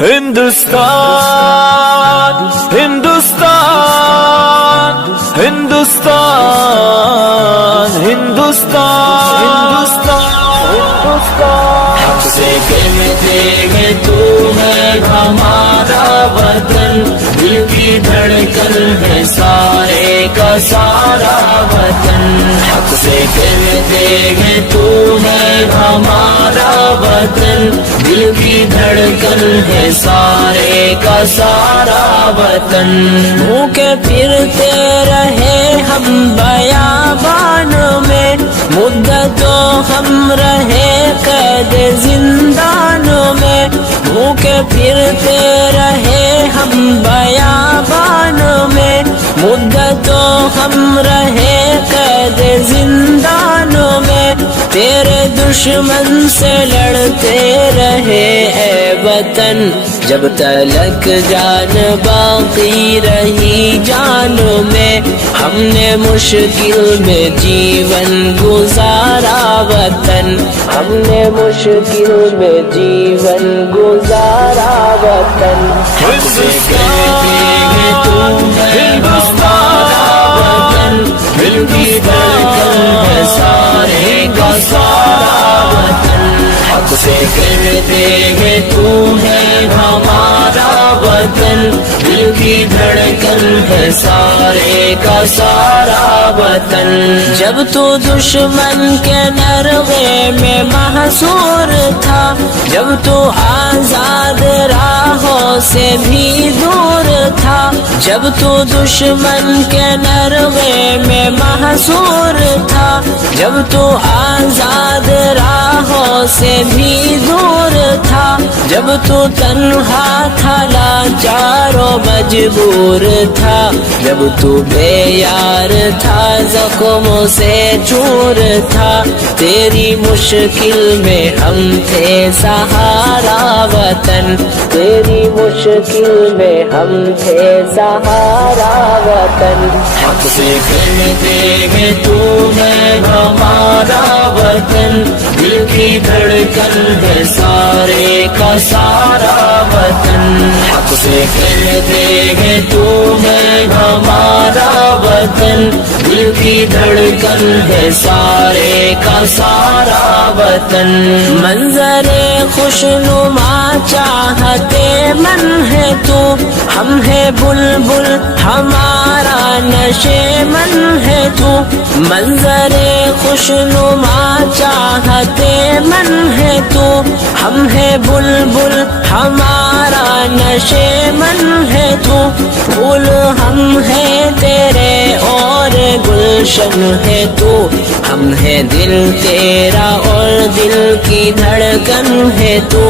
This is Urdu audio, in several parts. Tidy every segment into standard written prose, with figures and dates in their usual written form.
ہندوستان ہندوستان ہندوستان ہندوستان ہندوستان حق سے کہتے ہیں تو ہے ہمارا وطن، دل کی دھڑکن ہے سارے کا سارا وطن۔ حق سے کہتے ہیں تو ہے ہمارا وطن، دل کی دھڑکن ہے سارے کا سارا وطن۔ بھوکے پھرتے رہے ہم بیابان میں، مدتوں ہم رہے قید زندانوں میں، بھوکے پھرتے رہے ہم بیابان میں، مدتوں ہم رہے قید زندانوں میں، تیرے دشمن سے لڑتے رہے اے وطن، جب تلک جان باقی رہی جانوں میں، ہم نے مشکل میں جیون گزارا وطن، ہم نے مشکل میں جیون گزارا وطن۔ حق سے کہتے ہیں تو ہے ہمارا وطن، دل کی دھڑکن ہے سارے کا سارا وطن۔ حق سے کہتے ہیں تو ہے ہمارا وطن، دل کی دھڑکن ہے سارے کا سارا وطن۔ جب تو دشمن کے نرغے میں محصور تھا، جب تو آزاد راہوں سے بھی دور تھا، جب تو دشمن کے نرغے میں محصور تھا، جب تو آزاد راہوں سے بھی دور تھا، جب تو تنہا تھا لاچار و مجبور تھا، جب تو بے یار تھا زخموں سے چور تھا، تیری مشکل میں ہم تھے سہارا وطن، تیری مشکل میں ہم تھے سہارا وطن۔ حق سے کہتے ہیں تو ہے ہمارا وطن، دل کی دھڑکن ہے سارے کا سارا وطن۔ حق سے کہتے ہیں تو ہے ہمارا وطن، دل کی دھڑکن ہے سارے کا سارا وطن۔ منظر خوشنما چاہتے من ہے تو، ہم ہے بلبل ہمارا نشے من ہے تو، منظر خوشنما چاہتے من ہے تو، ہم ہے بلبل ہمارا نشے من ہے تو، پھول ہم ہے تیرے اور گلشن ہے تو، ہم ہے دل تیرا اور دل کی دھڑکن ہے تو،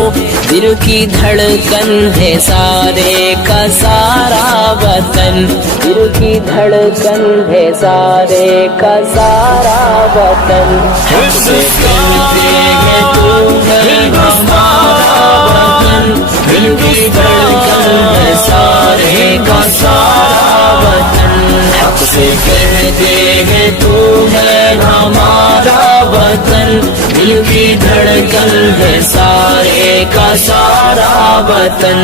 دل کی دھڑکن ہے سارے کا سارا وطن، دل کی دھڑکن ہے سارے کا سارا وطن۔ حق سے کہتے ہیں تو ہے ہمارا وطن، دل کی دھڑکن ہے سارے کا سارا وطن۔ حق سے کہتے ہیں تو ہے ہمارا وطن، دل کی دھڑکن ہے سارے کا سارا وطن۔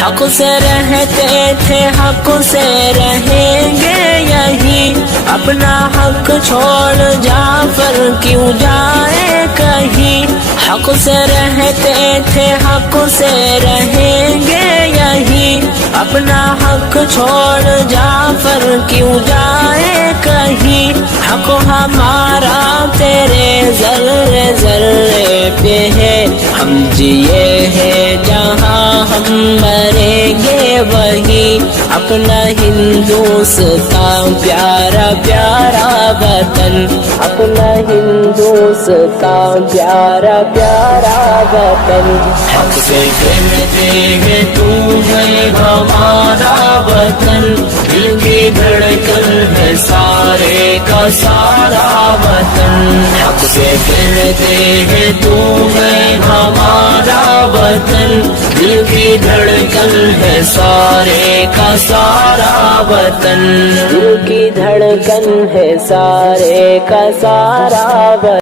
حق سے رہتے تھے حق سے رہیں گے یہی، اپنا حق چھوڑ جعفر کیوں جائے کہیں، حق سے رہتے تھے حق سے رہیں گے یہی، اپنا حق چھوڑ جعفر کیوں جائے کہیں، حق ہمارا تیرے ذرے ذرے پہ ہے، ہم جیے ہیں جہاں ہم مریں گے وہی، اپنا ہندوستان پیارا پیارا وطن، اپنا ہندوستان پیارا پیارا وطن۔ حق سے کہتے ہیں تو ہے ہمارا وطن، دل کی دھڑکن ہے سارے کا سارا وطن۔ حق سے کہتے ہیں تو ہے ہمارا وطن، دل کی دھڑکن ہے سارے کا سارا وطن، دل کی دھڑکن ہے سارے کا سارا وطن۔